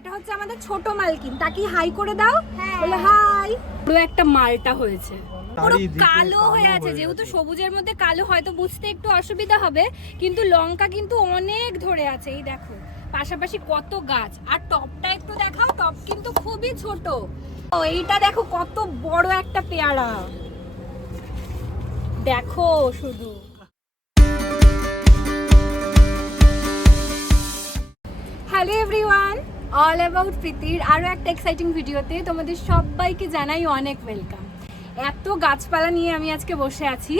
এটা হচ্ছে আমাদের ছোট মালকিন, তাকে হাই করে দাও। বলে হাই। পুরো একটা মালটা হয়েছে, পুরো কালো হয়ে আছে। যেহেতু সবুজের মধ্যে কালো হয়তো বুঝতে একটু অসুবিধা হবে, কিন্তু লঙ্কা কিন্তু অনেক ধরে আছে। এই দেখো পাশাপাশি কত গাছ। আর টপটা একটু দেখাও, টপ কিন্তু খুবই ছোট। ও এইটা দেখো কত বড় একটা পেয়ারা, দেখো শুধু। হ্যালো এভরিওয়ান, অল অ্যাবাউট প্রীতির আরও একটা এক্সাইটিং ভিডিওতে তোমাদের সবাইকে জানাই অনেক ওয়েলকাম। এত গাছপালা নিয়ে আমি আজকে বসে আছি।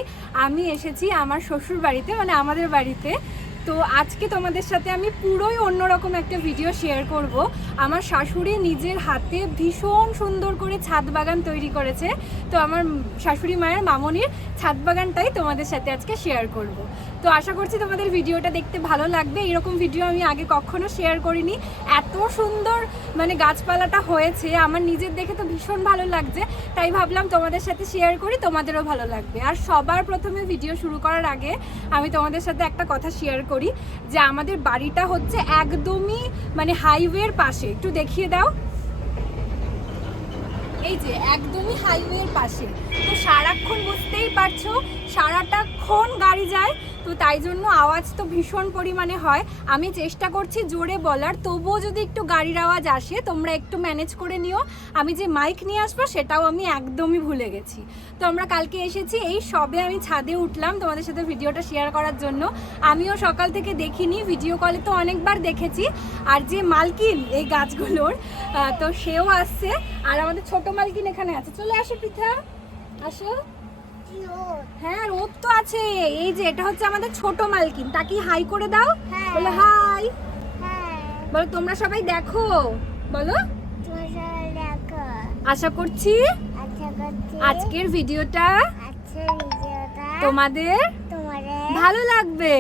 আমি এসেছি আমার শ্বশুর বাড়িতে, মানে আমাদের বাড়িতে। তো আজকে তোমাদের সাথে আমি পুরোই অন্যরকম একটা ভিডিও শেয়ার করব। আমার শাশুড়ি নিজের হাতে ভীষণ সুন্দর করে ছাদ বাগান তৈরি করেছে। তো আমার শাশুড়ি মায়ের মামনির ছাদ বাগানটাই তোমাদের সাথে আজকে শেয়ার করব। তো আশা করছি তোমাদের ভিডিওটা দেখতে ভালো লাগবে। এরকম ভিডিও আমি আগে কখনো শেয়ার করিনি। এত সুন্দর মানে গাছপালাটা হয়েছে, আমার নিজের দেখে তো ভীষণ ভালো লাগছে। তাই ভাবলাম তোমাদের সাথে শেয়ার করি, তোমাদেরও ভালো লাগবে। আর সবার প্রথমে ভিডিও শুরু করার আগে আমি তোমাদের সাথে একটা কথা শেয়ার করি, যে আমাদের বাড়িটা হচ্ছে একদমই মানে হাইওয়ের পাশে। একটু দেখিয়ে দাও, এই যে একদমই হাইওয়ের পাশে। তো সারাক্ষণ বুঝতেই পারছো সারাটাক্ষণ গাড়ি যায়, তো তাই জন্য আওয়াজ তো ভীষণ পরিমাণে হয়। আমি চেষ্টা করছি জোরে বলার, তবুও যদি একটু গাড়ির আওয়াজ আসে তোমরা একটু ম্যানেজ করে নিও। আমি যে মাইক নিয়ে আসবো সেটাও আমি একদমই ভুলে গেছি। তো আমরা কালকে এসেছি, এই সবে আমি ছাদে উঠলাম তোমাদের সাথে ভিডিওটা শেয়ার করার জন্য। আমিও সকাল থেকে দেখিনি, ভিডিও কলে তো অনেকবার দেখেছি। আর যে মালকিন এই গাছগুলোর, তো সেও আসছে। আর আমাদের ছোট মালকিন এখানে আছে, চলে আসো পৃথা, আসো। হ্যাঁ রোদ তো আছে। এই যে এটা হচ্ছে আমাদের ছোট মালকিন, তাকে হাই করে দাও। বলো হাই। বলো তোমরা সবাই দেখো, বলো আশা করছি আজকের ভিডিওটা তোমাদের ভালো লাগবে।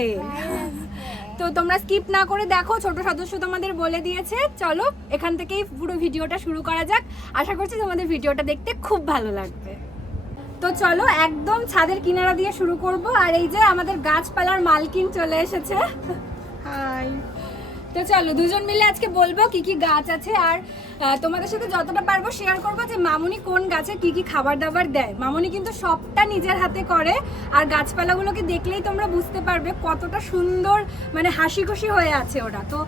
তো তোমরা স্কিপ না করে দেখো, ছোট সদস্য তোমাদের বলে দিয়েছে। চলো এখান থেকেই পুরো ভিডিওটা শুরু করা যাক। আশা করছি তোমাদের ভিডিওটা দেখতে খুব ভালো লাগবে। তো চলো একদম ছাদের কিনারা দিয়ে শুরু করব। আর এই যে আমাদের গাছপালার মালকিন চলে এসেছে। হাই। তো চলো দুজন মিলে আজকে বলবো কি কি গাছ আছে, আর তোমাদের সাথে যতটা পারবো শেয়ার করবো যে মামুনি কোন গাছে কি কি খাবার দাবার দেয়। মামুনি কিন্তু সবটা নিজের হাতে করে, আর গাছপালাগুলোকে দেখলেই তোমরা বুঝতে পারবে কতটা সুন্দর মানে হাসি খুশি হয়ে আছে ওরা। তো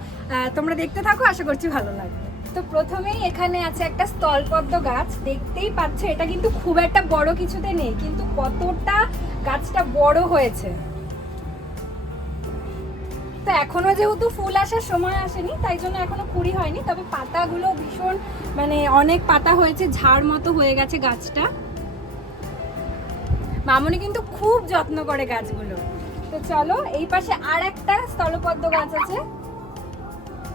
তোমরা দেখতে থাকো, আশা করছি ভালো লাগবে। তো প্রথমেই এখানে আছে একটা স্থলপদ্ম গাছ, দেখতেই পাচ্ছ। এটা কিন্তু খুব একটা বড় কিছুতে নেই, কিন্তু কতটা গাছটা বড় হয়েছে। তো এখনো যেহেতু ফুল আসার সময় আসেনি, তাই জন্য এখনো কুড়ি হয়নি। তবে পাতাগুলো ভীষণ মানে অনেক পাতা হয়েছে, ঝাড় মতো হয়ে গেছে গাছটা। মামনি কিন্তু খুব যত্ন করে গাছগুলো। তো চলো এই পাশে আর একটা স্থলপদ্ম গাছ আছে,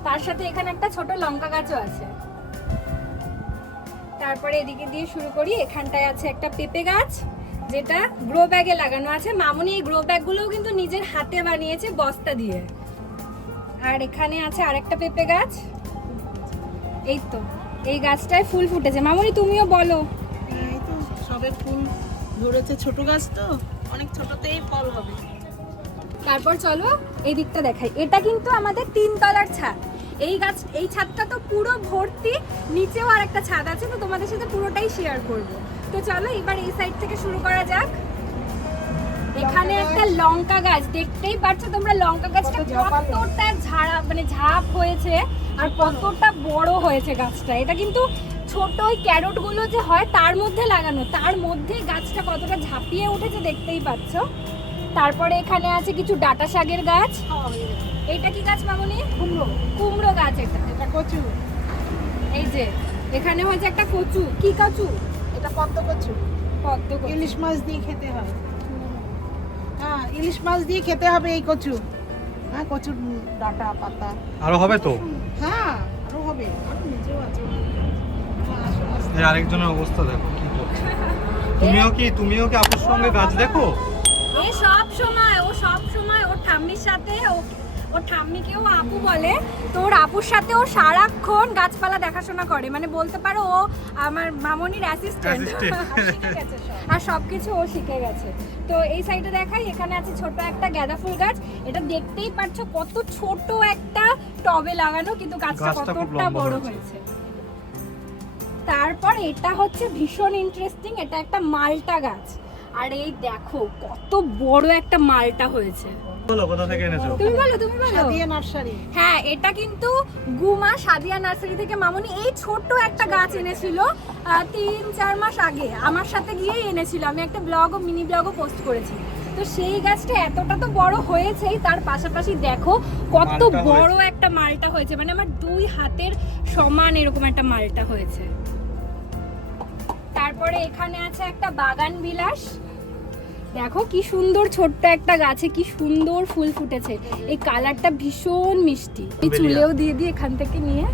তার সাথে এখানে একটা ছোট লঙ্কা গাছও আছে। তারপরে এদিকে দিয়ে শুরু করি, এখানটায় আছে একটা পেঁপে গাছ, যেটা গ্রো ব্যাগে লাগানো আছে। মামনি এই গ্রো ব্যাগগুলোও কিন্তু নিজের হাতে বানিয়েছে বস্তা দিয়ে। আর এখানে আছে আরেকটা পেঁপে গাছ। এই তো এই গাছটায় ফুল ফুটেছে। মামনি তুমিও বলো। এই তো সবে ফুল ধরেছে, ছোট গাছ তো অনেক ছোটতেই ফল হবে। তারপর চলো এই দিকটা দেখাই। এটা কিন্তু আমাদের 3 তলার ছাদ। এই গাছ এই ছাদটা তো পুরো ভর্তি, নিচেও আর একটা ছাদ আছে, তো তোমাদের সাথে পুরোটাই শেয়ার করব। তো চলো এবার এই সাইড থেকে শুরু করা যাক। এখানে একটা লঙ্কা গাছ, দেখতেই পাচ্ছ তোমরা লঙ্কা গাছটা কতটা ঝাড়া মানে ঝাপ হয়েছে, আর কতটা বড় হয়েছে গাছটা। এটা কিন্তু ছোট ওই ক্যারট গুলো যে হয় তার মধ্যে লাগানো, তার মধ্যেই গাছটা কতটা ঝাঁপিয়ে উঠেছে দেখতেই পাচ্ছ। তারপরে এখানে আছে কিছু ডাঁটা শাকের গাছ। এইটা কি গাছ মামনি? কুমড়ো গাছ। এটা কচু। এই যে এখানে হয়েছে একটা কচু। কি কচু? এটা পদ্ম কচু। পদ্ম কচু। ইলিশ মাছ দিয়ে খেতে হয়। হ্যাঁ ইলিশ মাছ দিয়ে খেতে হবে এই কচু। হ্যাঁ কচুর ডাঁটা পাতা আরো হবে তো। হ্যাঁ আরো হবে, আরো নিচেও আছে। এই আরেকজনের অবস্থা দেখো কি করছে। তুমিও কি আপুর সঙ্গে গাছ দেখো? ও সব সময় ওর ঠাম্মির সাথে ওর ঠাম্মিকেও আপু বলে। তো ওর আপুর সাথে ও সারাক্ষণ গাছপালা দেখাশোনা করে, মানে বলতে পারো ও আমার মামনির অ্যাসিস্ট্যান্ট। আর সবকিছু ও শিখে গেছে। তো এই সাইডে দেখাই, এখানে আছে ছোট একটা গাঁদা ফুল গাছ। এটা দেখতেই পাচ্ছ কত ছোট একটা টবে লাগানো, কিন্তু গাছটা গাছটা খুব কতটা লম্বা বড় হয়েছে। হয়েছে। তারপর এটা হচ্ছে ভীষণ ইন্টারেস্টিং, এটা একটা মালটা গাছ। আর এই দেখো কত বড় একটা মালটা হয়েছে। বলো কোথা থেকে এনেছো? তুমি বলো, তুমি বলো। সাদিয়া নার্সারি। হ্যাঁ, এটা কিন্তু গুমা সাদিয়া নার্সারি থেকে মামনি এই ছোট্ট একটা গাছ এনেছিল 3-4 মাস আগে, আমার সাথে গিয়েই এনেছিল। আমি একটা ব্লগও মিনি ব্লগও পোস্ট করেছি। তো সেই গাছটা এতটা তো বড় হয়েছেই, তার পাশাপাশি দেখো কত মালটা বড় একটা মালটা হয়েছে, মানে আমার 2 হাতের সমান এরকম একটা মালটা হয়েছে। তারপরে এখানে আছে একটা বাগান বিলাস। দেখো কি সুন্দর ছোট্ট একটা গাছে কি সুন্দর ফুল ফুটেছে, এই কালারটা ভীষণ মিষ্টি। এই চুলেও দিয়ে দিই এখান থেকে নিয়ে।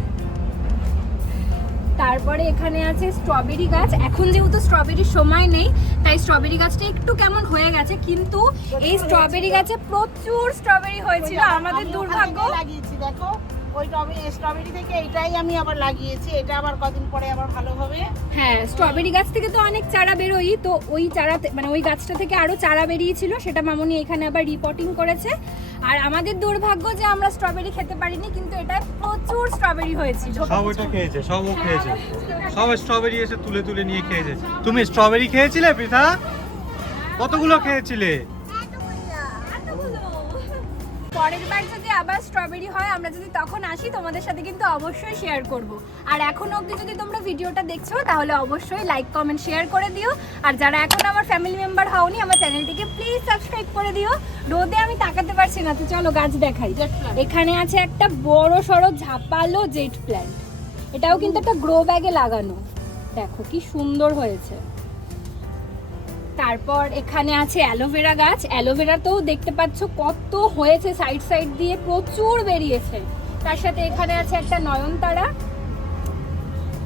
তারপরে এখানে আছে স্ট্রবেরি গাছ। এখন যেহেতু স্ট্রবেরির সময় নেই, তাই স্ট্রবেরি গাছটা একটু কেমন হয়ে গেছে, কিন্তু এই স্ট্রবেরি গাছে প্রচুর স্ট্রবেরি হয়েছিল। আমাদের দুর্ভাগ্য। লাগিয়েছি দেখো, ওই স্ট্রবেরি থেকে এটাই আমি আবার লাগিয়েছি। এটা আবার কদিন পরে আবার ভালো হবে। হ্যাঁ, স্ট্রবেরি গাছ থেকে তো অনেক চারা বেরোই, তো ওই চারা মানে ওই গাছটা থেকে আরো চারা বেরিয়েছিল, সেটা মামনি এখানে আবার রিপোর্টিং করেছে। আর আমাদের দুর্ভাগ্য যে আমরা স্ট্রবেরি খেতে পারিনি, কিন্তু এটা প্রচুর স্ট্রবেরি হয়েছিল। সব ওইটা খেয়েছে, সব ও খেয়েছে, সব স্ট্রবেরি এসে তুলে তুলে নিয়ে খেয়েছে। তুমি স্ট্রবেরি খেয়েছিলে পৃথা? কতগুলো খেয়েছিলে? পরের বার যদি আবার স্ট্রবেরি হয়, আমরা যদি তখন আসি তোমাদের সাথে কিন্তু অবশ্যই শেয়ার করব। আর এখন অবধি যদি তোমরা ভিডিওটা দেখছো তাহলে অবশ্যই লাইক কমেন্ট শেয়ার করে দিও। আর যারা এখন আমার ফ্যামিলি মেম্বার হওনি, আমার চ্যানেলটিকে প্লিজ সাবস্ক্রাইব করে দিও। রোদে আমি তাকাতে পারছি না, তো চলো গাছ দেখাই। এখানে আছে একটা বড় সড়ো ঝাপালো জেট প্ল্যান্ট। এটাও কিন্তু একটা গ্রো ব্যাগে লাগানো, দেখো কি সুন্দর হয়েছে। তারপর এখানে আছে অ্যালোভেরা গাছ। অ্যালোভেরাতেও দেখতে পাচ্ছ কত হয়েছে, সাইড সাইড দিয়ে প্রচুর বেরিয়েছে। তার সাথে এখানে আছে একটা নয়নতারা।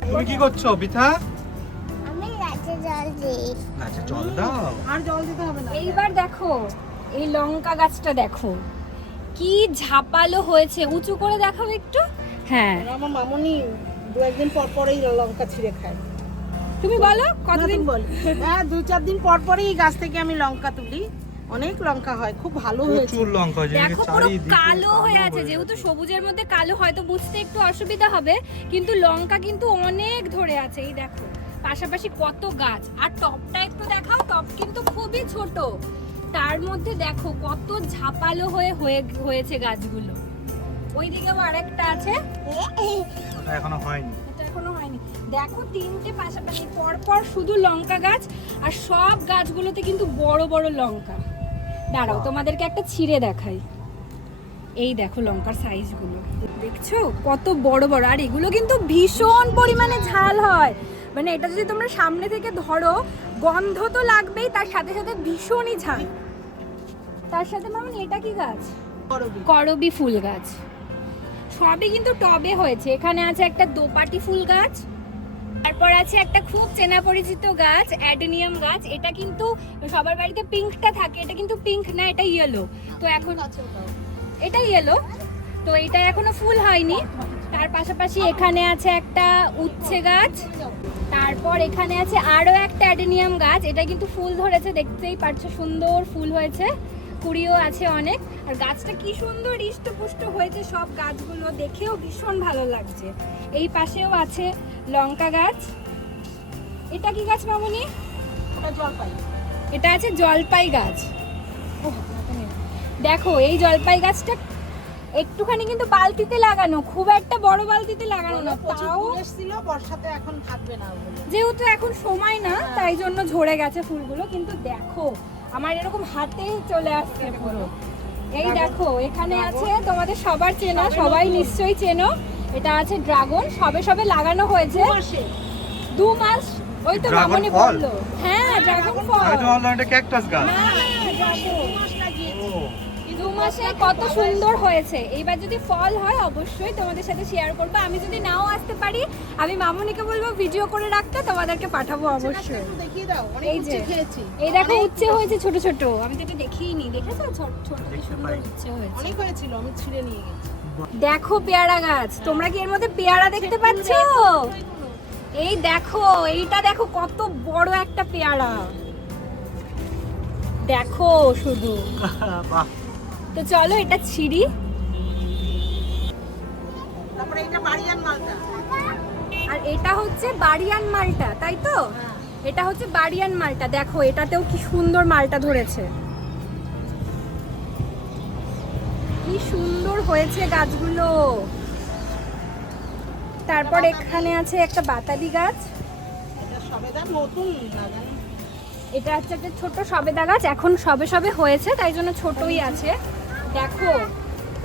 তুমি কি করছো পৃথা? আমি গাছে জল দিই। গাছে জল দাও। আর জল দিতে হবে না। এইবার দেখো এই লঙ্কা গাছটা দেখো কি ঝাপালো হয়েছে। উঁচু করে দেখাও একটু। হ্যাঁ, আমার মামনি 2-1 দিন পর পরেই লঙ্কা ছিঁড়ে খায়। তুমি বলো কতদিন বল? হ্যাঁ, 2-4 দিন পর পরেই গাছ থেকে আমি লঙ্কা তুলি। অনেক লঙ্কা হয়, খুব ভালো হয়েছে। প্রচুর লঙ্কা হয়েছে, দেখো পুরো চারিদিকে কালো হয়ে আছে। যেহেতু সবুজের মধ্যে কালো হয়তো বুঝতে একটু অসুবিধা হবে, কিন্তু লঙ্কা কিন্তু অনেক ধরে আছে। এই দেখো পাশাপাশি কত গাছ। আর টপটা একটু দেখাও, টপ কিন্তু খুবই ছোট, তার মধ্যে দেখো কত ঝাপালো হয়েছে গাছগুলো। ওইদিকেও আরেকটা আছে, ওটা এখনো হয়নি। এটা এখনো হয়নি। দেখো 3টে পাশাপাশি পরপর শুধু লঙ্কা গাছ, আর সব গাছগুলোতে কিন্তু বড় বড় লঙ্কা। দাঁড়াও তোমাদেরকে একটা ছিঁড়ে দেখাই। এই দেখো লঙ্কার সাইজগুলো দেখছো কত বড় বড়। আর এগুলো কিন্তু ভীষণ পরিমাণে ঝাল হয়, মানে এটা যদি তোমরা সামনে থেকে ধরো গন্ধ তো লাগবেই, তার সাথে সাথে ভীষণই ঝাল। তার সাথে মামনি এটা কি গাছ? করবী ফুল গাছ। সবই কিন্তু টবে হয়েছে। এখানে আছে একটা দোপাটি ফুল গাছ, তারপর আছে একটা খুব চেনা পরিচিত গাছ অ্যাডেনিয়াম গাছ। এটা কিন্তু সবার বাড়িতে পিঙ্কটা থাকে, এটা কিন্তু পিঙ্ক না, এটা ইয়েলো। তো এখন এটা ইয়েলো, তো এটা এখনো ফুল হয়নি। তার পাশাপাশি এখানে আছে একটা উচ্ছে গাছ। তারপর এখানে আছে আরো একটা অ্যাডেনিয়াম গাছ, এটা কিন্তু ফুল ধরেছে, দেখতেই পারছো সুন্দর ফুল হয়েছে, কুড়িও আছে অনেক। আর গাছটা কি সুন্দর হৃষ্টপুষ্ট হয়েছে, সব গাছগুলো দেখেও ভীষণ ভালো লাগছে। এই পাশেও আছে লঙ্কা গাছ। এটা কি গাছ মামনি? ওটা জলপাই। এটা আছে জলপাই গাছ। দেখো এই জলপাই গাছটা একটুখানি কিন্তু বালতিতে লাগানো, খুব একটা বড় বালতিতে লাগানো না, তাও এসেছিল বর্ষাতে, এখন থাকবে না ওগুলো। যেহেতু এখন সময় না তাই জন্য ঝরে গেছে ফুলগুলো। কিন্তু দেখো আমার এরকম হাতে চলে আসছে পুরো। এই দেখো এখানে আছে তোমাদের সবার চেনা, সবাই নিশ্চয়ই চেনো, এটা আছে ড্রাগন। সবে সবে লাগানো হয়েছে 2 মাস। ওই তো ড্রাগন মামনি ফল? বললো। হ্যাঁ ড্রাগন ফল। আমি তো ভাবলাম এটা ক্যাকটাস গাছ। না, ড্রাগন। ও 2 মাসে কত সুন্দর হয়েছে। এইবার যদি ফল হয় অবশ্যই তোমাদের সাথে শেয়ার করবো। আমি যদি নাও আসতে পারি আমি মামুনিকে বলবো ভিডিও করে রাখতে, তোমাদেরকে পাঠাবো অবশ্যই। একটু দেখিয়ে দাও, অনেক এই যে উচ্ছে খেয়েছি। এই দেখো উচ্ছে হয়েছে ছোট ছোট, আমি তো এটা দেখিইনি, দেখেছো ছোট ছোট কি সুন্দর উচ্ছে হয়েছে। অনেক হয়েছিল, আমি ছিঁড়ে নিয়ে গেছি। দেখো পেয়ারা গাছ, তোমরা কি এর মধ্যে পেয়ারা দেখতে পাচ্ছ? এই দেখো, এইটা দেখো কত বড় একটা পেয়ারা, দেখো শুধু। বাহ, তো চলো এটা ছিঁড়ি। তারপরে এটা বাড়িয়ান মালটা। আর এটা হচ্ছে বাড়িয়ান মালটা, তাই তো? এটা হচ্ছে বাড়িয়ান মালটা, দেখো এটাতেও কি সুন্দর মালটা ধরেছে, কি সুন্দর হয়েছে গাছগুলো। তারপর এখানে আছে একটা বাতাবি গাছ, এটা সবেদা নতুন লাগানো। এটা হচ্ছে একটা ছোট সবেদা গাছ, এখন সবে সবে হয়েছে তাই জন্য ছোটই আছে। দেখো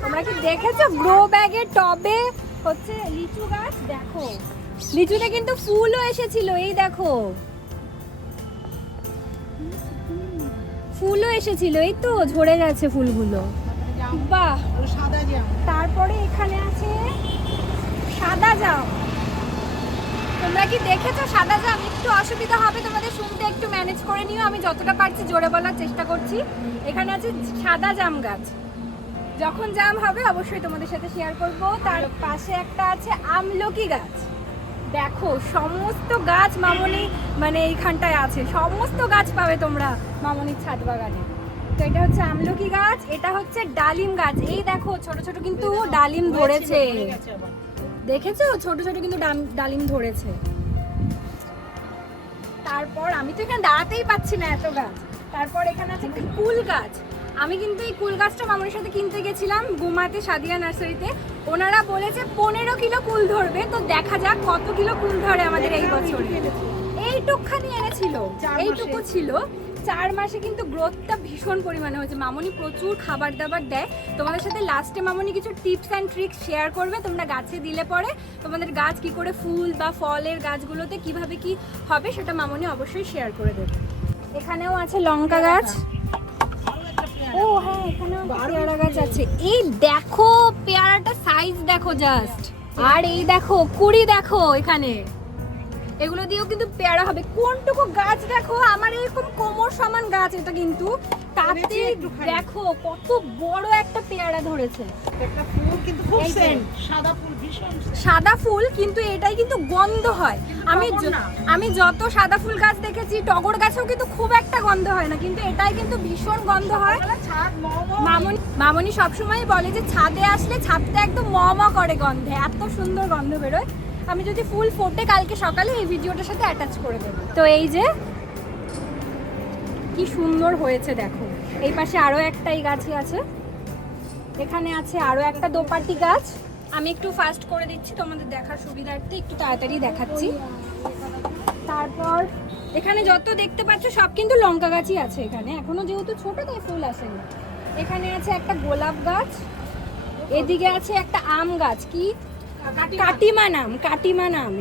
তোমরা কি দেখেছো গ্রো ব্যাগে টবে হচ্ছে লিচু গাছ, দেখো লিচুতে কিন্তু ফুলও এসেছিল, এই দেখো ফুলও এসেছিল, এই তো ঝরে গেছে ফুলগুলো, বাহ। আর সাদা জাম। তারপরে এখানে আছে সাদা জাম, তোমরা কি দেখেছো সাদা জাম? একটু অসুবিধা হবে তোমাদের শুনতে, একটু ম্যানেজ করে নিও, আমি যতটা পারছি জোরে বলার চেষ্টা করছি। এখানে আছে সাদা জাম গাছ, যখন জাম হবে অবশ্যই তোমাদের সাথে শেয়ার করব। তার পাশে একটা আছে আমলকি গাছ, দেখো সমস্ত গাছ মামনি মানে এইখানটায় আছে, সমস্ত গাছ পাবে তোমরা মামনির ছাদ বাগানে। তো এটা হচ্ছে আমলকি গাছ, এটা হচ্ছে ডালিম গাছ, এই দেখো ছোট ছোট কিন্তু ডালিম ধরেছে, হয়ে গেছে আবার। দেখেছো ছোট ছোট কিন্তু ডালিম ধরেছে। তারপর আমি তো এখানে দাঁড়াতেই পাচ্ছি না, এত গাছ। তারপর এখানে আছে একটা কুল গাছ, আমি কিন্তু এই কুল গাছটা মামুনির সাথে কিনতে গেছিলাম গুমাতে সাদিয়া নার্সারিতে, ওনারা বলেছে 15 কিলো কুল ধরবে, তো দেখা যাক কত কিলো কুল ধরে আমাদের এই বছর। এইটুকখানি এনেছিল, এইটুকু ছিল, 4 মাসে কিন্তু গ্রোথটা ভীষণ পরিমাণে হয়েছে। মামনি প্রচুর খাবার দাবার দেয়, তোমাদের সাথে লাস্টে মামনি কিছু টিপস অ্যান্ড ট্রিক্স শেয়ার করবে, তোমরা গাছে দিলে পরে তোমাদের গাছ কি করে ফুল বা ফলের গাছগুলোতে কিভাবে কি হবে সেটা মামনি অবশ্যই শেয়ার করে দেবে। এখানেও আছে লঙ্কা গাছ, ও হ্যাঁ এখানেও পেয়ারা গাছ আছে, এই দেখো পেয়ারাটা সাইজ দেখো জাস্ট, আর এই দেখো কুড়ি দেখো এখানে, এগুলো দিয়েও কিন্তু পেয়ারা হবে। কোনটুকু গাছ দেখো, আমার এরকম কোমর সমান গাছ এটা, কিন্তু তাতে দেখো কত বড় একটা পেয়ারা ধরেছে। একটা ফুল কিন্তু খুব এই যে। সেন্ট, সাদা ফুল ভীষণ scent। সাদা ফুল কিন্তু এটাই কিন্তু গন্ধ হয়, আমি যত সাদা ফুল গাছ দেখেছি, টগর গাছেও কিন্তু খুব একটা গন্ধ হয় না, কিন্তু এটাই কিন্তু ভীষণ গন্ধ হয়। ছাদ মম। মামনি সবসময় বলে যে ছাদে আসলে ছাদটা একদম ম ম করে গন্ধে, এত সুন্দর গন্ধ বেরোয়। আমি যদি ফুল ফোটে কালকে সকালে এই ভিডিওটার সাথে অ্যাটাচ করে দেবো। তো এই যে কি সুন্দর হয়েছে দেখো, এই পাশে আরো একটা এই গাছই আছে, এখানে আছে আরো একটা দোপাটি গাছ, আমি একটু ফাস্ট করে দিচ্ছি তোমাদের দেখার সুবিধার্থে, একটু তাড়াতাড়ি দেখাচ্ছি। তারপর এখানে যত দেখতে পাচ্ছ সব কিন্তু লঙ্কা গাছই আছে এখানে, এখনো যেহেতু ছোট তাই ফুল আসেনি। এখানে আছে একটা গোলাপ গাছ, এদিকে আছে একটা আম গাছ, কি কাটিমা নাম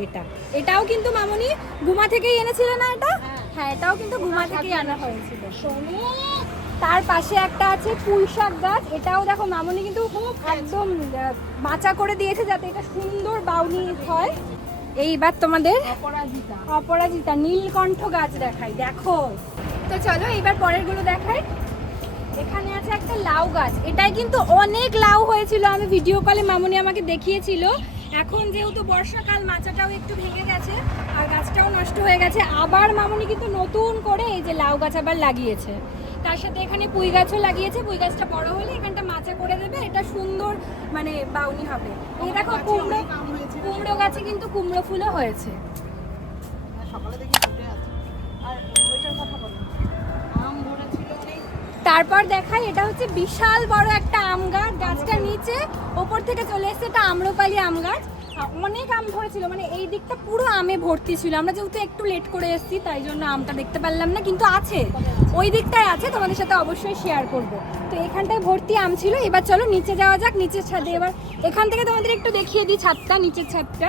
এটাও কিন্তু মামনি গুমা থেকেই এনেছিল না এটা? হ্যাঁ এটাও কিন্তু গুমা থেকেই আনা হয়েছিল। তার পাশে একটা আছে পুঁই শাক গাছ, এটাও দেখো মামনি কিন্তু একদম মাচা করে দিয়েছে যাতে এটা সুন্দর বাউনি হয়। এইবার তোমাদের অপরাজিতা নীলকণ্ঠ গাছ দেখাই, দেখো। তো চলো এইবার পরের গুলো দেখাই। এখানে আছে একটা লাউ গাছ, এটাই কিন্তু অনেক লাউ হয়েছিল, আমি ভিডিও কলে মামনি আমাকে দেখিয়েছিল। এখন যেহেতু বর্ষাকাল মাচাটাও একটু ভেঙে গেছে আর গাছটাও নষ্ট হয়ে গেছে, আবার মামনি কিন্তু নতুন করে এই যে লাউ গাছ আবার লাগিয়েছে। তার সাথে এখানে পুঁই গাছও লাগিয়েছে, পুঁই গাছটা বড় হলে এখানটা মাচা করে দেবে, এটা সুন্দর মানে বাউনি হবে। এই দেখো কুমড়ো গাছে কিন্তু কুমড়ো ফুলও হয়েছে। সকালে দেখি ফুটে আছে। আর ওইটার কথা বলো, আম ধরেছিল অনেক। তারপর দেখাই, এটা হচ্ছে বিশাল বড় একটা আম গাছ, গাছটার নিচে ওপর থেকে চলে এসেছে এটা আম্রপালি আম গাছ, অনেক আম ধরেছিল, মানে এই দিকটা পুরো আমে ভর্তি ছিল। আমরা যেহেতু একটু লেট করে এসেছি তাই জন্য আমটা দেখতে পারলাম না, কিন্তু আছে ওই দিকটায় আছে, তোমাদের সাথে অবশ্যই শেয়ার করব। তো এখানটায় ভর্তি আম ছিল। এবার চলো নিচে যাওয়া যাক, নিচের ছাদে। এবার এখান থেকে তোমাদের একটু দেখিয়ে দিই ছাদটা, নিচের ছাদটা,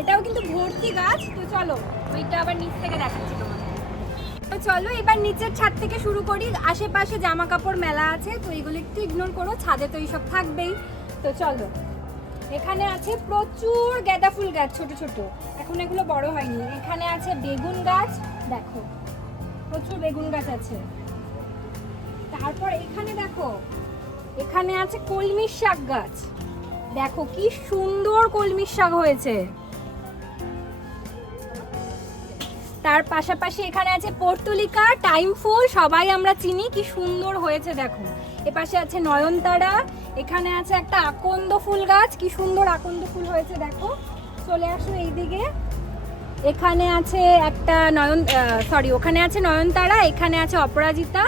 এটাও কিন্তু ভর্তি গাছ। তো চলো ওইটা আবার নিচ থেকে দেখাচ্ছি তোমাদের। তো চলো এবার নিচের ছাদ থেকে শুরু করি। আশেপাশে জামা কাপড় মেলা আছে, তো এগুলো একটু ইগনোর করো, ছাদে তো এইসব থাকবেই। তো চলো, এখানে আছে প্রচুর গাঁদা ফুল গাছ, ছোট ছোট, এখন এগুলো বড় হয়নি। এখানে আছে বেগুন গাছ, দেখো প্রচুর বেগুন গাছ আছে। তারপর এখানে দেখো, এখানে আছে কলমির শাক গাছ, দেখো কি সুন্দর কলমির শাক হয়েছে। তার পাশাপাশি এখানে আছে পর্তুলিকা, টাইম ফুল, সবাই আমরা চিনি, কি সুন্দর হয়েছে দেখো। এপাশে আছে নয়নতারা, এখানে আছে একটা আকন্দ ফুল গাছ, কি সুন্দর আকন্দ ফুল হয়েছে দেখো। চলে আসো এইদিকে, এখানে আছে একটা ওখানে আছে নয়নতারা, এখানে আছে অপরাজিতা।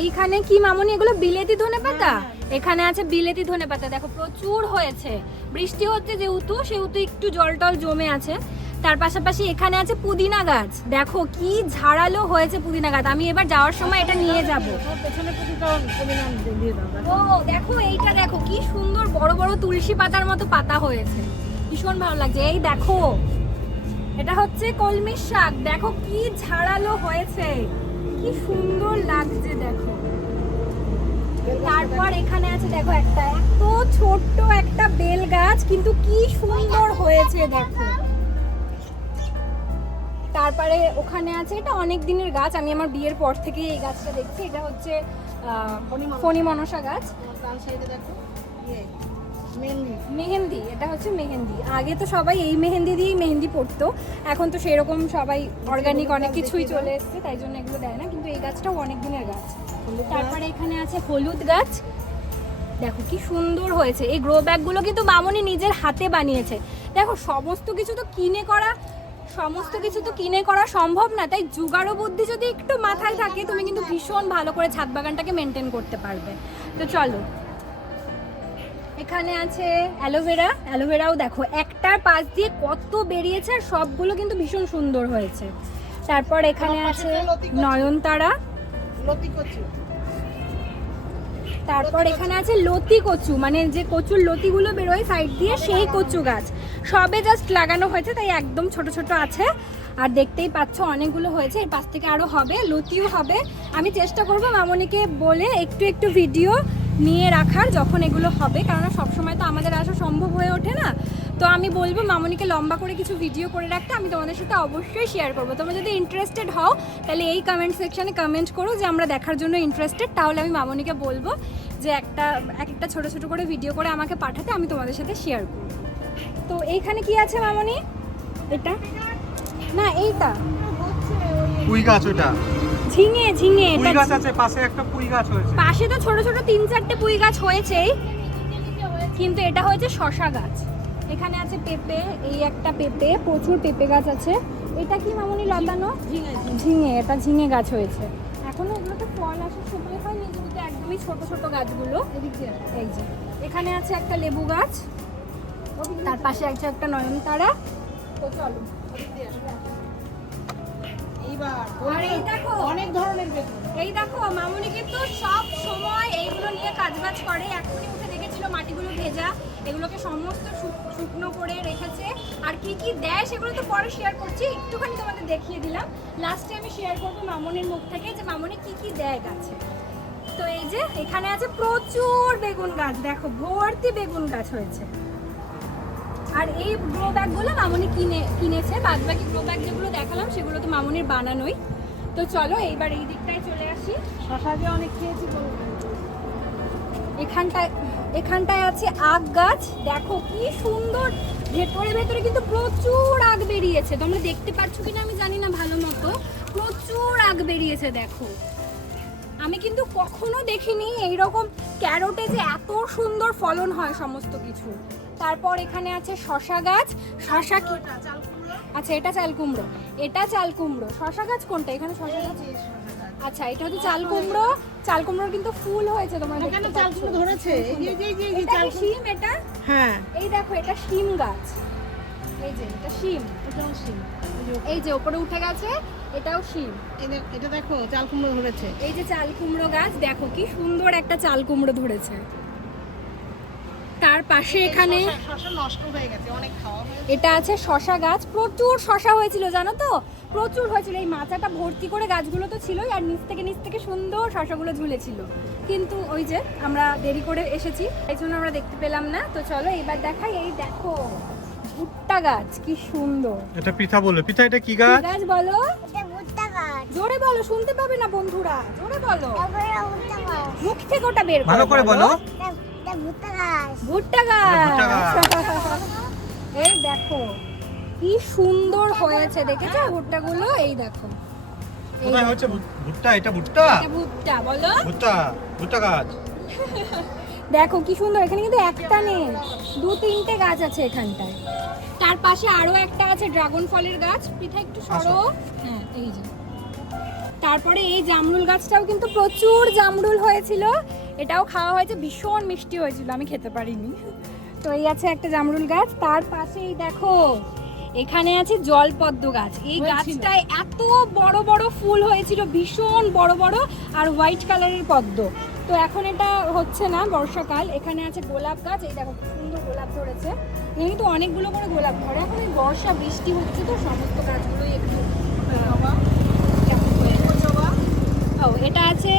এইখানে কি মামনি এগুলো বিলেতি ধনেপাতা? এখানে আছে বিলেতি ধনেপাতা, দেখো প্রচুর হয়েছে, বৃষ্টি হচ্ছে যেহেতু সেহেতু একটু জল টল জমে আছে। তার পাশাপাশি এখানে আছে পুদিনা গাছ, দেখো কি ঝাড়ালো হয়েছে পুদিনা গাছ। আমি এবার যাওয়ার সময় এটা নিয়ে যাব। ও দেখো, এইটা দেখো কি সুন্দর বড় বড় তুলসী পাতার মতো পাতা হয়েছে, ভীষণ ভালো লাগছে। এই দেখো, এটা হচ্ছে কলমির শাক, দেখো কি ঝাড়ালো হয়েছে, কি সুন্দর লাগছে দেখো। তারপর এখানে আছে দেখো একটা এত ছোট্ট একটা বেল গাছ, কিন্তু কি সুন্দর হয়েছে দেখো। তারপরে ওখানে আছে, এটা অনেক দিনের গাছ, আমি আমার বিয়ের পর থেকে এই গাছটা দেখছি। এটা হচ্ছে ফণি মনসা গাছ। মেহেন্দি, এটা হচ্ছে মেহেন্দি। আগে তো সবাই এই মেহেন্দি দিয়েই মেহেন্দি পড়তো, এখন তো সেরকম সবাই অর্গানিক অনেক কিছুই চলে এসছে, তাই জন্য এগুলো দেয় না, কিন্তু এই গাছটাও অনেক দিনের গাছ। তারপরে এখানে আছে হলুদ গাছ, দেখো কি সুন্দর হয়েছে। এই গ্রো ব্যাগগুলো কিন্তু মামনি নিজের হাতে বানিয়েছে। দেখো সমস্ত কিছু তো কিনে করা সম্ভব না, তাই জোগাড় বুদ্ধি যদি একটু মাথায় থাকে, তুমি কিন্তু ভীষণ ভালো করে ছাদ বাগানটাকে মেনটেন করতে পারবে। তো চলো, এখানে আছে অ্যালোভেরাও দেখো একটার পাশ দিয়ে কত বেরিয়েছে, আর সবগুলো কিন্তু ভীষণ সুন্দর হয়েছে। তারপর এখানে আছে নয়নতারা, তারপর এখানে আছে লতি কচু, মানে যে কচুর লতিগুলো বেরোয় সাইড দিয়ে, সেই কচু গাছ সবে জাস্ট লাগানো হয়েছে, তাই একদম ছোট ছোট আছে। আর দেখতেই পাচ্ছ অনেকগুলো হয়েছে, এর পাশ থেকে আরো হবে, লতিও হবে। আমি চেষ্টা করবো মামনিকে বলে একটু একটু ভিডিও নিয়ে রাখার যখন এগুলো হবে, কারণ সবসময় তো আমাদের আসা সম্ভব হয়ে ওঠে না। তো আমি বলবো মামনিকে লম্বা করে কিছু ভিডিও করে রাখতে, আমি তোমাদের সাথে অবশ্যই শেয়ার করবো। তোমরা যদি ইন্টারেস্টেড হও তাহলে এই কমেন্ট সেকশনে কমেন্ট করো যে আমরা দেখার জন্য ইন্টারেস্টেড, তাহলে আমি মামনিকে বলবো যে একটা ছোট ছোট করে ভিডিও করে আমাকে পাঠাতে, আমি তোমাদের সাথে শেয়ার করব। তো এইখানে কি আছে মামনি? এটা না, এইটা পুঁই গাছ, ওটা ঝিঙে পুঁই এটা গাছ আছে, পাশে একটা পুঁই গাছ হয়েছে। পাশে তো ছোট ছোট 3-4টে পুঁই গাছ হয়েছেই, কিন্তু এটা হয়েছে শশা গাছ। এখানে আছে পেঁপে, এই একটা পেঁপে, প্রচুর পেঁপে গাছ আছে। এটা কি মামনি লতানো? ঝিঙে, এটা ঝিঙে গাছ হয়েছে। এখনো এগুলোতে ফল আসার সময় হয়নি, যেহেতু একদমই ছোট ছোট গাছগুলো। এই যে এখানে আছে একটা লেবু গাছ, তার পাশে আছে একটা নয়নতারা। তো চলো, আর এই দেখো অনেক ধরনের বেগুন। এই দেখো মামনি কিন্তু সব সময় এইগুলো নিয়ে কাজবাজ করে। এখনই উঠে দেখেছিল মাটিগুলো ভেজা, এগুলোকে সমস্ত শুকনো করে রেখেছে। আর কি কি দেয় সেগুলো তো পরে শেয়ার করছি, একটুখানি তোমাদের দেখিয়ে দিলাম। লাস্টে আমি শেয়ার করবো মামনির মুখ থেকে যে মামনি কি কি দেয় গাছে। তো এই যে এখানে আছে প্রচুর বেগুন গাছ, দেখো ভর্তি বেগুন গাছ হয়েছে। আর এই গ্রো ব্যাগগুলো মামনি কিনেছে, বাদ বাকি গ্রো ব্যাগ যেগুলো দেখালাম সেগুলো তো মামনির বানানোই। তো চলো এইবার এই দিকটায় চলে আসি। শশা যে অনেক খেয়েছি বলবো। এখানটায় আছে আখ গাছ, দেখো কি সুন্দর, ভেতরে কিন্তু প্রচুর আখ বেরিয়েছে। তোমরা দেখতে পাচ্ছ কিনা আমি জানি না ভালো মতো, প্রচুর আখ বেরিয়েছে দেখো। আমি কিন্তু কখনো দেখিনি এইরকম ক্যারোটে যে এত সুন্দর ফলন হয় সমস্ত কিছু। তারপর এখানে আছে শশা গাছ, শশা কি? আচ্ছা এটা চাল কুমড়ো, এটা চাল কুমড়ো। শশা গাছ কোনটা? এখানে শশা গাছ, আচ্ছা এটা হচ্ছে চাল কুমড়ো। চাল কুমড়োর কিন্তু ফুল হয়েছে, তোমরা দেখতে পাচ্ছ। চাল কুমড়ো ধরেছে, এই এটা কি শিম? এটা হ্যাঁ, এই দেখো এটা শিম গাছ, এই যে এটা শিম, এটাও শিম। এই যে উপরে উঠে গেছে, এটাও শিম। এটা দেখো চাল কুমড়ো ধরেছে। এই যে চাল কুমড়ো গাছ, দেখো কি সুন্দর একটা চাল কুমড়ো ধরেছে। তার পাশে এখানে শশা নষ্ট হয়ে গেছে, অনেক খাওয়া হয়েছে। এটা আছে শশা গাছ, প্রচুর শশা হয়েছিল জানো তো, প্রচুর হয়েছিল। এই মাচাটা ভর্তি করে গাছগুলো তো ছিলই, আর নিচ থেকে সুন্দর শশাগুলো ঝুলেছিল। কিন্তু ওই যে আমরা দেরি করে এসেছি, এই জন্য আমরা দেখতে পেলাম না। তো চলো এবার দেখাই। এই দেখো ভুট্টা গাছ, কি সুন্দর। এটা পিঠা বলে, পিঠা এটা কি কি গাছ? গাছ বলো? এটা ভুট্টা গাছ। জোরে বলো, শুনতে পাবে না বন্ধুরা, জোরে বলো। তারপরে ভুট্টা গাছ। মুখ থেকে ওটা বের ভালো করে বলো। এটা ভুট্টা গাছ। ভুট্টা ভুট্টা গাছ। গাছ। এই দেখো কি সুন্দর হয়েছে, দেখেছো ভুট্টাগুলো? এই দেখো, এই কোথায় হচ্ছে ভুট্টা? এটা ভুট্টা? এটা ভুট্টা বলো। ভুট্টা, ভুট্টা গাছ। দেখো কি সুন্দর, এখানে কিন্তু একটা নেই, 2-3টে গাছ আছে এখানটায়। তার পাশে আরো একটা আছে ড্রাগন ফলের গাছ। পৃথা একটু সরো। হ্যাঁ এই যে, তারপরে এই জামরুল গাছটাও কিন্তু প্রচুর জামরুল হয়েছিল, এটাও খাওয়া হয়েছে, ভীষণ মিষ্টি হয়েছিল, আমি খেতে পারিনি। তো এই আছে একটা জামরুল গাছ। তার পাশেই দেখো এখানে আছে জলপদ্ম গাছ। এই গাছটায় এত বড় বড় ফুল হয়েছিল, ভীষণ বড় বড়, আর হোয়াইট কালারের পদ্ম। তো এখন এটা হচ্ছে না, বর্ষাকাল। এখানে আছে গোলাপ গাছ, এই দেখো কি সুন্দর গোলাপ ধরেছে। এখানে তো অনেকগুলো করে গোলাপ ধরে। এখন এই বর্ষা বৃষ্টি হচ্ছে তো সমস্ত গাছগুলোই একটু কেমন হয়ে গেছে। ও এটা আছে,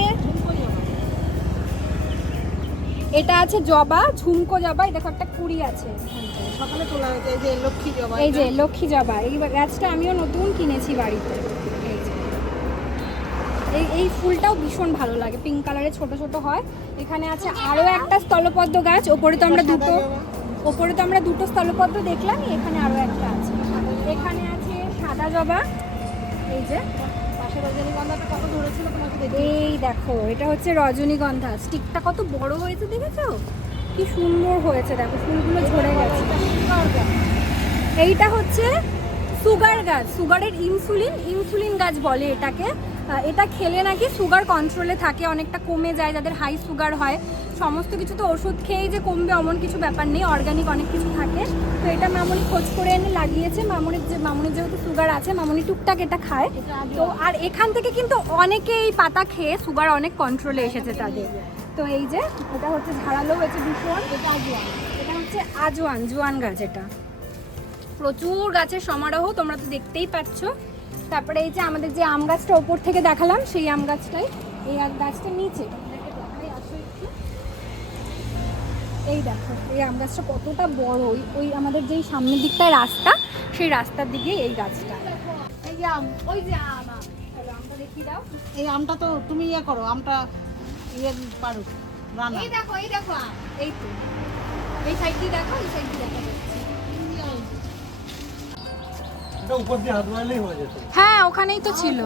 এটা আছে জবা, ঝুমকো জবা। এই দেখো একটা কুড়ি আছে এখানটায়। সকালে তোলা হয়েছে, এই যে লক্ষ্মী জবা। এই যে লক্ষ্মী জবা, এই গাছটা আমিও নতুন কিনেছি বাড়িতে। এই যে এই ফুলটাও ভীষণ ভালো লাগে, পিঙ্ক কালারের ছোট ছোট হয়। এখানে আছে আরো একটা স্থলপদ্ম গাছ। ওপরে তো আমরা দুটো স্থলপদ্ম দেখলাম, এখানে আরো একটা আছে। এখানে আছে সাদা জবা, এই যে পাশে রজনীগন্ধাটা কত ধরেছিল তোমাকে দেখি। এই দেখো এটা হচ্ছে রজনীগন্ধা, স্টিকটা কত বড় হয়েছে দেখেছো, কি সুন্দর হয়েছে। দেখো ফুলগুলো ঝরে গেছে। এইটা হচ্ছে সুগার গাছ, সুগারের ইনসুলিন গাছ বলে এটাকে। এটা খেলে নাকি সুগার কন্ট্রোলে থাকে, অনেকটা কমে যায় যাদের হাই সুগার হয়। সমস্ত কিছু তো ওষুধ খেয়েই যে কমবে এমন কিছু ব্যাপার নেই, অর্গানিক অনেক কিছু থাকে। তো এটা মামুনি খোঁজ করে এনে লাগিয়েছে। মামুনির যেহেতু সুগার আছে, মামুনি টুকটাক এটা খায়। তো আর এখান থেকে কিন্তু অনেকে এই পাতা খেয়ে সুগার অনেক কন্ট্রোলে এসেছে তাদের। তো এই যে এটা হচ্ছে ঝাড়ালো হয়েছে ভীষণ। এটা হচ্ছে জোয়ান গাছ। এটা প্রচুর গাছের সমারোহ, তোমরা তো দেখতেই পাচ্ছ। তারপরে এই যে আমাদের যে আম গাছটা ওপর থেকে দেখালাম, সেই আম গাছটাই, এই গাছটা নিচে এই দেখো এই আম গাছটা কতটা বড়। ওই আমাদের যেই সামনের দিকটায় রাস্তা, সেই রাস্তার দিকে এই গাছটা। এই যে আম, ওই যে আমটা দেখিয়ে দাও। এই আমটা তো তুমি ইয়ে করো, আমটা ইয়ে পারো রান্না। এই দেখো আম, এই তো এই সাইডটি দেখো, এই সাইডটি দেখা যাচ্ছে। এটা উপর দিয়ে হাত মারলেই হয়ে যেত। হ্যাঁ ওখানেই তো ছিল।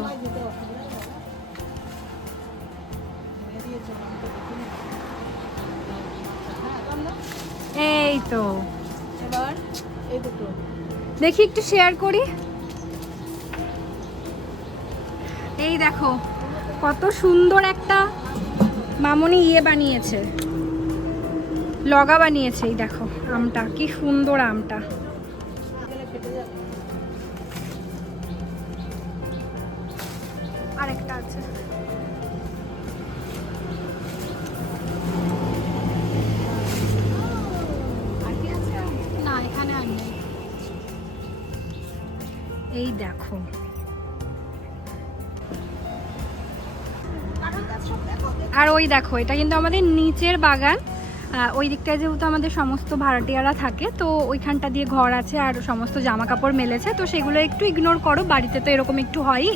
এই তো এবার এই দুটো দেখি একটু শেয়ার করি। এই দেখো কত সুন্দর একটা মামনি বানিয়েছে, লগা বানিয়েছে। এই দেখো আমটা, কি সুন্দর আমটা। আরেকটা আছে। না এখানে আর নেই। এই দেখো আর ওই দেখো, এটা কিন্তু আমাদের নিচের বাগান। ওই দিকটায় যেহেতু আমাদের সমস্ত ভাড়াটিয়ারা থাকে, তো ওইখানটা দিয়ে ঘর আছে আর সমস্ত জামা কাপড় মেলেছে, তো সেগুলো একটু ইগনোর করো, বাড়িতে তো এরকম একটু হয়ই।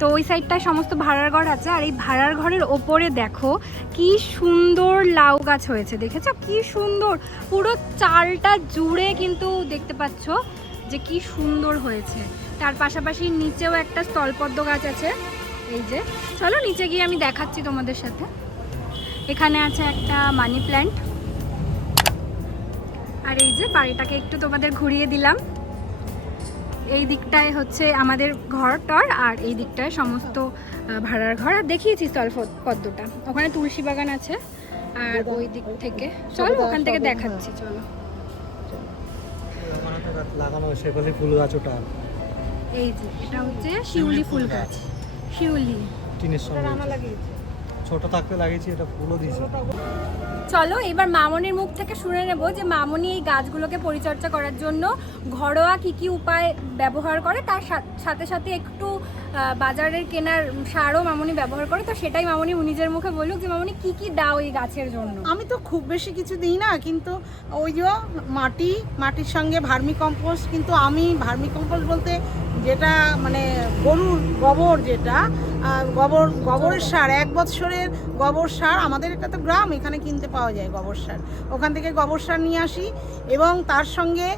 তো ওই সাইডটায় সমস্ত ভাড়ার ঘর আছে। আর এই ভাড়ার ঘরের ওপরে দেখো কি সুন্দর লাউ গাছ হয়েছে, দেখেছো কি সুন্দর, পুরো চালটা জুড়ে কিন্তু দেখতে পাচ্ছ যে কি সুন্দর হয়েছে। তার পাশাপাশি নিচেও একটা স্থলপদ্ম গাছ আছে। এই যে চলো নিচে গিয়ে আমি দেখাচ্ছি তোমাদের সাথে। এখানে আছে একটা মানি প্ল্যান্ট। আর এই যে বাড়িটাকে একটু তোমাদের ঘুরিয়ে দিলাম। এই দিকটায় হচ্ছে আমাদের ঘরটার, আর এই দিকটায় সমস্ত ভাড়ার ঘর। আর দেখিয়েছি স্থলপদ্মটা, ওখানে তুলসী বাগান আছে। আর ওই দিক থেকে চলো ওখান থেকে দেখাচ্ছি। চলো লাগানো শেফালি ফুল গাছ, ওটা এই যে এটা হচ্ছে শিউলি ফুল গাছ। শিউলি টিনের সঙ্গে রান্না লাগিয়েছে। ছোট থাকতে লাগিয়েছি, এটা ফুলও দিয়েছে। চলো এবার মামনির মুখ থেকে শুনে নেব যে মামনি এই গাছগুলোকে পরিচর্যা করার জন্য ঘরোয়া কি কি উপায় ব্যবহার করে, তার সাথে সাথে একটু বাজারের কেনার সারও মামনি ব্যবহার করে। তো সেটাই মামনি নিজের মুখে বলুক যে মামনি কি কি দাও এই গাছের জন্য। আমি তো খুব বেশি কিছু দিই না, কিন্তু ওই যে মাটির সঙ্গে ভার্মি কম্পোস্ট, কিন্তু আমি ভার্মি কম্পোস্ট বলতে যেটা মানে গরুর গোবর, যেটা গোবরের সার, 1 বছরের গোবর সার, আমাদের এটা তো গ্রাম, এখানে কিনতে পাওয়া যায় গোবর সার, ওখান থেকে গোবর সার নিয়ে আসি এবং তার সঙ্গে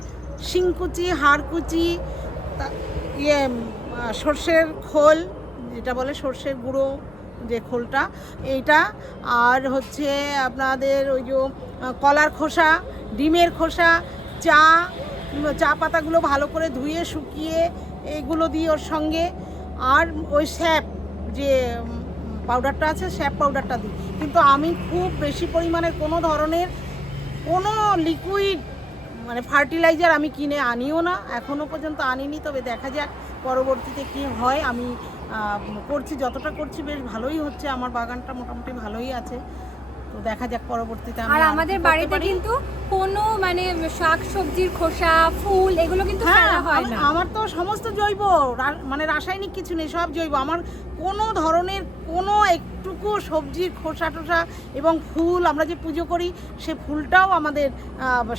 শিংকুচি, হাড়কুচি, সর্ষের খোল, যেটা বলে সর্ষের গুঁড়ো যে খোলটা, এইটা, আর হচ্ছে আপনাদের ওই যে কলার খোসা, ডিমের খোসা, চা পাতাগুলো ভালো করে ধুয়ে শুকিয়ে এইগুলো দিই ওর সঙ্গে, আর ওই স্যাপ যে পাউডারটা আছে, স্যাপ পাউডারটা দিই। কিন্তু আমি খুব বেশি পরিমাণে কোনো ধরনের কোনো লিকুইড মানে ফার্টিলাইজার আমি কিনে আনিও না, এখনও পর্যন্ত আনিনি। তবে দেখা যাক পরবর্তীতে কি হয়। আমি করছি, যতটা করছি বেশ ভালোই হচ্ছে, আমার বাগানটা মোটামুটি ভালোই আছে। তো দেখা যাক পরবর্তীতে। আর আমাদের বাড়িতে কিন্তু কোনো মানে শাক সবজির খোসা, ফুল এগুলো কিন্তু ফেলা হয় না। আমার তো সমস্ত জৈব, মানে রাসায়নিক কিছু নেই, সব জৈব। আমার কোনো ধরনের কোনো একটুকু সবজির খোসা টোসা এবং ফুল, আমরা যে পুজো করি সে ফুলটাও আমাদের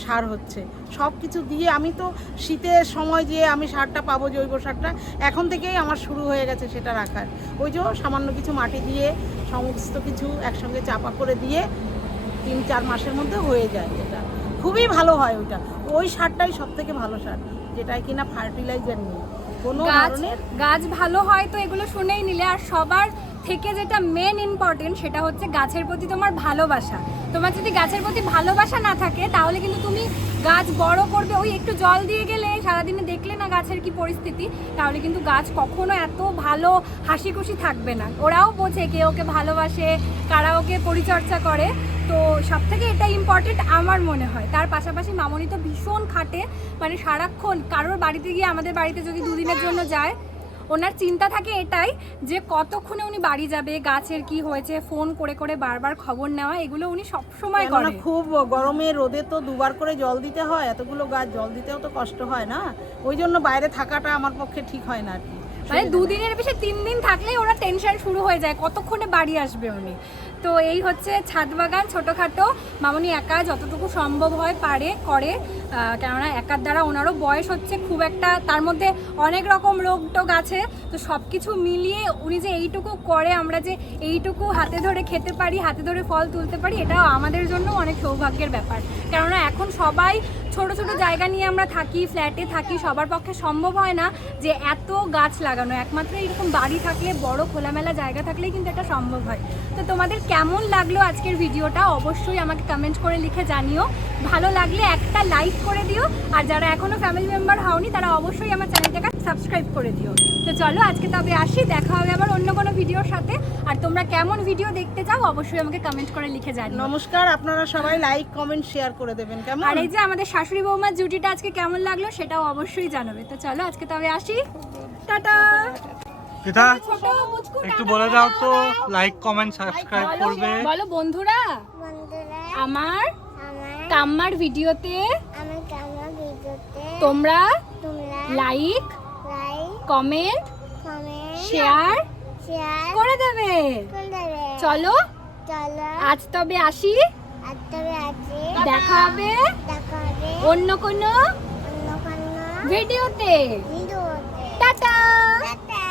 সার হচ্ছে। সব কিছু দিয়ে আমি তো শীতের সময় যে আমি সারটা পাবো, জৈব সারটা, এখন থেকেই আমার শুরু হয়ে গেছে সেটা রাখার। ওই যে সামান্য কিছু মাটি দিয়ে সমস্ত কিছু একসঙ্গে চাপা করে দিয়ে 3-4 মাসের মধ্যে হয়ে যায়, যেটা খুবই ভালো হয়। ওই সারটাই সব থেকে ভালো সার, যেটাই কিনা ফার্টিলাইজার নেই কোনো ধরনের। গাছ ভালো হয় তো এগুলো শুনেই নিলে। আর সবার থেকে যেটা মেন ইম্পর্টেন্ট সেটা হচ্ছে গাছের প্রতি তোমার ভালোবাসা। তোমার যদি গাছের প্রতি ভালোবাসা না থাকে তাহলে কিন্তু তুমি গাছ বড় করবে, ওই একটু জল দিয়ে গেলে সারাদিনে দেখলে না গাছের কি পরিস্থিতি, তাহলে কিন্তু গাছ কখনো এত ভালো হাসি খুশি থাকবে না। ওরাও বোঝে কে ওকে ভালোবাসে, কারা ওকে পরিচর্যা করে। তো সব থেকে এটা ইম্পর্টেন্ট আমার মনে হয়। তার পাশাপাশি মামনি তো ভীষণ খাটে, মানে সারাক্ষণ কারোর বাড়িতে গিয়ে, আমাদের বাড়িতে যদি 2 দিনের জন্য যায়, ওনার চিন্তা থাকে এটাই যে কতক্ষণে উনি বাড়ি যাবে, গাছের কি হয়েছে ফোন করে করে বারবার খবর নেওয়া, এগুলো উনি সব সময় করে। খুব গরমে রোদে তো 2 বার করে জল দিতে হয়, এতগুলো গাছ জল দিতেও তো কষ্ট হয় না, ওই জন্য বাইরে থাকাটা আমার পক্ষে ঠিক হয় না আর কি। মানে 2 দিনের বেশি 3 দিন থাকলেই ওরা টেনশন শুরু হয়ে যায় কতক্ষণে বাড়ি আসবে উনি। তো এই হচ্ছে ছাদ বাগান ছোটোখাটো, মামনি একা যতটুকু সম্ভব হয় পারে করে, কেননা একার দ্বারা ওনারও বয়স হচ্ছে খুব একটা, তার মধ্যে অনেক রকম রোগ টোগ আছে। তো সব কিছু মিলিয়ে উনি যে এইটুকু করে, আমরা যে এইটুকু হাতে ধরে খেতে পারি, হাতে ধরে ফল তুলতে পারি, এটাও আমাদের জন্য অনেক সৌভাগ্যের ব্যাপার। কেননা এখন সবাই ছোট ছোট জায়গা নিয়ে আমরা থাকি, ফ্ল্যাটে থাকি, সবার পক্ষে সম্ভব হয় না যে এত গাছ লাগানো। একমাত্র এরকম বাড়ি থাকলে, বড় খোলামেলা জায়গা থাকলেই কিন্তু এটা সম্ভব হয়। তো তোমাদের কেমন লাগলো আজকের ভিডিওটা অবশ্যই আমাকে কমেন্ট করে লিখে জানিও। ভালো লাগলে একটা লাইক করে দিও, আর যারা এখনো ফ্যামিলি মেম্বার হওনি তারা অবশ্যই আমার চ্যানেলটাকে সাবস্ক্রাইব করে দিও। তো চলো আজকে তবে আসি, দেখা হবে আবার অন্য কোনো ভিডিওর সাথে। আর তোমরা কেমন ভিডিও দেখতে চাও অবশ্যই আমাকে কমেন্ট করে লিখে জানিও। নমস্কার, আপনারা সবাই লাইক কমেন্ট শেয়ার করে দেবেন কেমন। আর এই যে আমাদের শাশুড়ি বৌমার জুটিটা আজকে কেমন লাগলো সেটাও অবশ্যই জানাবে। তো চলো আজকে তবে আসি, টাটা। পিতা ছোট মুচকু একটু টাটা বলে দাও। দাও তো, লাইক কমেন্ট সাবস্ক্রাইব করবে। বলো বন্ধুরা, বন্ধুরা, আমার আমার কাম্মার ভিডিওতে তোমরা তোমরা like like comment comment share share করে দেবে। করে দেবে। চলো চলো আজ তবে আসি, আর তবে আছি, দেখা হবে দেখা হবে অন্য কোনো অন্য কোনো ভিডিওতে। ভিডিওতে। টাটা। টাটা।